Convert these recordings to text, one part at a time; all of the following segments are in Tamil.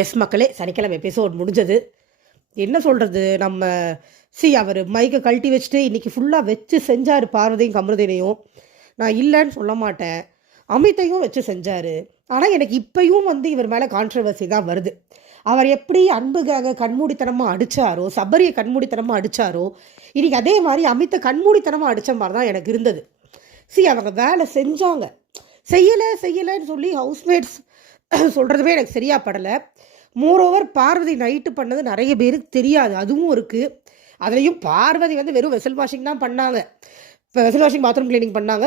எஸ் மக்களே, சனிக்கிழமை எபிசோட் முடிஞ்சது. என்ன சொல்கிறது, நம்ம அவர் மைக்கை கழட்டி வச்சுட்டு இன்றைக்கி ஃபுல்லாக வச்சு செஞ்சார். பார்வதியும் கமருதீனையும் நான் இல்லைன்னு சொல்ல மாட்டேன். அமித்தையும் வச்சு செஞ்சார். ஆனால் எனக்கு இப்பையும் இவர் மேலே கான்ட்ரவர்சி தான் வருது. அவர் எப்படி அன்புக்காக கண்மூடித்தனமாக அடித்தாரோ, சபரியை கண்மூடித்தனமாக அடித்தாரோ, இன்றைக்கி அதே மாதிரி அமித்தை கண்மூடித்தனமாக அடித்த மாதிரி தான் எனக்கு இருந்தது. அவங்க வேலை செஞ்சாங்க, செய்யலைன்னு சொல்லி ஹவுஸ்மேட்ஸ் சொல்கிறதுமே எனக்கு சரியாக படலை. மோரோவர் பார்வதி நைட்டு பண்ணது நிறைய பேருக்கு தெரியாது, அதுவும் இருக்குது. அதுலேயும் பார்வதி வெறும் வெசல் வாஷிங் தான் பண்ணாங்க, வெசல் வாஷிங் பாத்ரூம் கிளீனிங் பண்ணாங்க.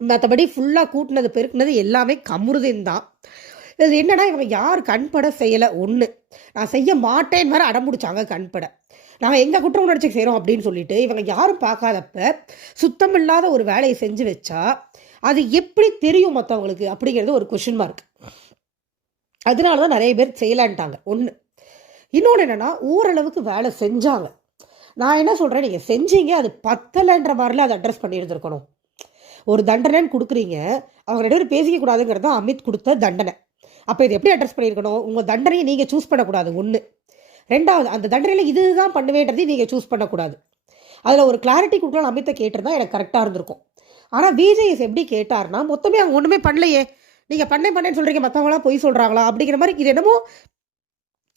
மற்றபடி ஃபுல்லாக கூட்டினது பெருக்குனது எல்லாமே கமருதீன் தான். இது என்னன்னா, இவங்க யார் கண்பட செய்யலை. ஒன்று, நான் செய்ய மாட்டேன்னு வேறு அடம்பிடிச்சாங்க கண்பட. நாங்கள் எங்கள் குற்ற உணர்ச்சி செய்கிறோம் அப்படின்னு சொல்லிட்டு இவங்க யாரும் பார்க்காதப்ப சுத்தம் இல்லாத ஒரு வேலையை செஞ்சு வச்சா அது எப்படி தெரியும் மற்றவங்களுக்கு அப்படிங்கிறது ஒரு கொஷின் மார்க். அதனால தான் நிறைய பேர் செய்யலான்ட்டாங்க. ஒன்று. இன்னொன்று என்னென்னா, ஓரளவுக்கு வேலை செஞ்சாங்க. நான் என்ன சொல்கிறேன், நீங்கள் செஞ்சீங்க, அது பத்தலைன்ற மாதிரிலாம் அதை அட்ரஸ் பண்ணியிருந்துருக்கணும். ஒரு தண்டனைன்னு கொடுக்குறீங்க, அவங்க ரெண்டு பேரும் பேசிக்க கூடாதுங்கிறது தான் அமித் கொடுத்த தண்டனை. அப்போ இது எப்படி அட்ரஸ் பண்ணியிருக்கணும்? உங்கள் தண்டனையை நீங்கள் சூஸ் பண்ணக்கூடாது. ஒன்று. ரெண்டாவது, அந்த தண்டனையில் இது தான் பண்ணுவேன்றதையும் நீங்கள் சூஸ் பண்ணக்கூடாது. அதில் ஒரு கிளாரிட்டி கொடுக்கலாம். அமித்தை கேட்டிருந்தா எனக்கு கரெக்டாக இருந்திருக்கும். ஆனால் விஜேஎஸ் எப்படி கேட்டார்னா, மொத்தமே அவங்க ஒன்றுமே பண்ணலையே, நீங்கள் பண்ணேன்னு சொல்கிறீங்க, மற்றவங்களாம் பொய் சொல்கிறாங்களா அப்படிங்கிற மாதிரி. இது என்னமோ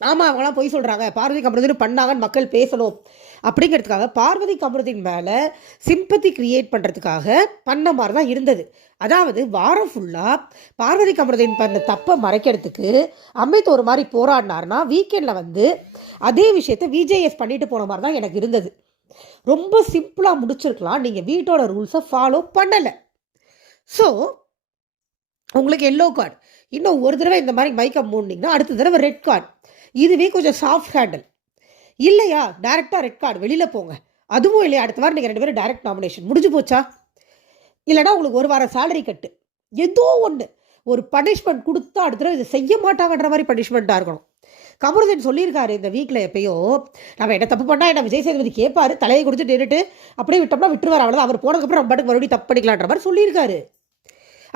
ஆமாம் அவங்களாம் பொய் சொல்கிறாங்க, பார்வதி கமருதீன் பண்ணாங்கன்னு மக்கள் பேசணும் அப்படிங்கிறதுக்காக பார்வதி கமருதீன் மேலே சிம்பத்தி கிரியேட் பண்ணுறதுக்காக பண்ண மாதிரி தான் இருந்தது. அதாவது வாரம் ஃபுல்லாக பார்வதி கமருதீன் பண்ண தப்பை மறைக்கிறதுக்கு அமித் ஒரு மாதிரி போராடினார்னா, வீக்கெண்டில் அதே விஷயத்தை விஜேஎஸ் பண்ணிட்டு போன மாதிரி தான் எனக்கு இருந்தது. ரொம்ப சிம்பிளாக முடிச்சிருக்கலாம். நீங்கள் வீட்டோட ரூல்ஸை ஃபாலோ பண்ணலை. ஸோ உங்களுக்கு எல்லோ கார்டு. இன்னும் ஒரு தடவை இந்த மாதிரி மைக்கை மூடினீங்கன்னா அடுத்த தடவை ரெட் கார்டு. இதுவே கொஞ்சம் சாஃப்ட் ஹேண்டில் இல்லையா, டேரெக்டாக ரெட் கார்டு, வெளியில் போங்க. அதுவும் இல்லையா, அடுத்த வாரம் நீங்கள் 2 பேரும் டைரக்ட் நாமினேஷன் முடிஞ்சு போச்சா? இல்லைனா உங்களுக்கு ஒரு வாரம் சேலரி கட்டு, ஏதோ ஒன்று ஒரு பனிஷ்மெண்ட் கொடுத்தா அடுத்த தடவை இதை செய்ய மாட்டாங்கன்ற மாதிரி பனிஷ்மெண்ட்டாக இருக்கணும். கமருதீன் சொல்லியிருக்காரு இந்த வீக்கில் எப்பயோ, நம்ம என்ன தப்பு பண்ணால் என்ன விஜய் சேதுபதி கேட்பாரு, தலையை கொடுத்துட்டு நின்றுட்டு அப்படியே விட்டோம்னா விட்டுருவார், அவ்வளோதான், அவர் போனதுக்கப்புறம் நம்ம பாட்டுக்கு மறுபடியும் தப்பு பண்ணிக்கலான்ற மாதிரி சொல்லியிருக்காரு.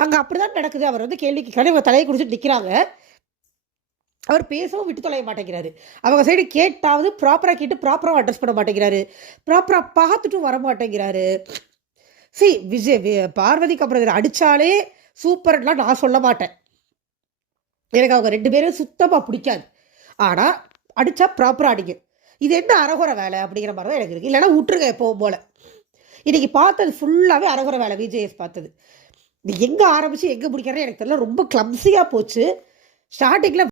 அங்கே அப்படி தான் நடக்குது. அவர் கேள்விக்கு கடை தலையை குடிச்சிட்டு நிற்கிறாங்க, அவர் பேசவும் விட்டு தொலைய மாட்டேங்கிறாரு. அவங்க சைடு கேட்டாவது ப்ராப்பராக கேட்டு ப்ராப்பராக அட்ரஸ் பண்ண மாட்டேங்கிறாரு, ப்ராப்பராக பார்த்துட்டும் வர மாட்டேங்கிறாரு. பார்வதி கமருதீன் அடித்தாலே சூப்பர்லாம் நான் சொல்ல மாட்டேன், எனக்கு அவங்க 2 பேரும் சுத்தமாக பிடிக்காது. ஆனால் அடித்தா ப்ராப்பராக அடிங்க. இது என்ன அறகுறை வேலை அப்படிங்கிற மாதிரி தான் எனக்கு இருக்குது. இல்லைன்னா விட்டுருங்க எப்போவும் போல். இன்றைக்கி பார்த்தது ஃபுல்லாகவே அறகுறை வேலை. விஜேஎஸ் பார்த்தது இது எங்கே ஆரம்பித்து எங்கே முடிக்கிறேன்னு எனக்கு தெரியல. ரொம்ப கிளம்ஸியாக போச்சு. ஸ்டார்டிங்கில்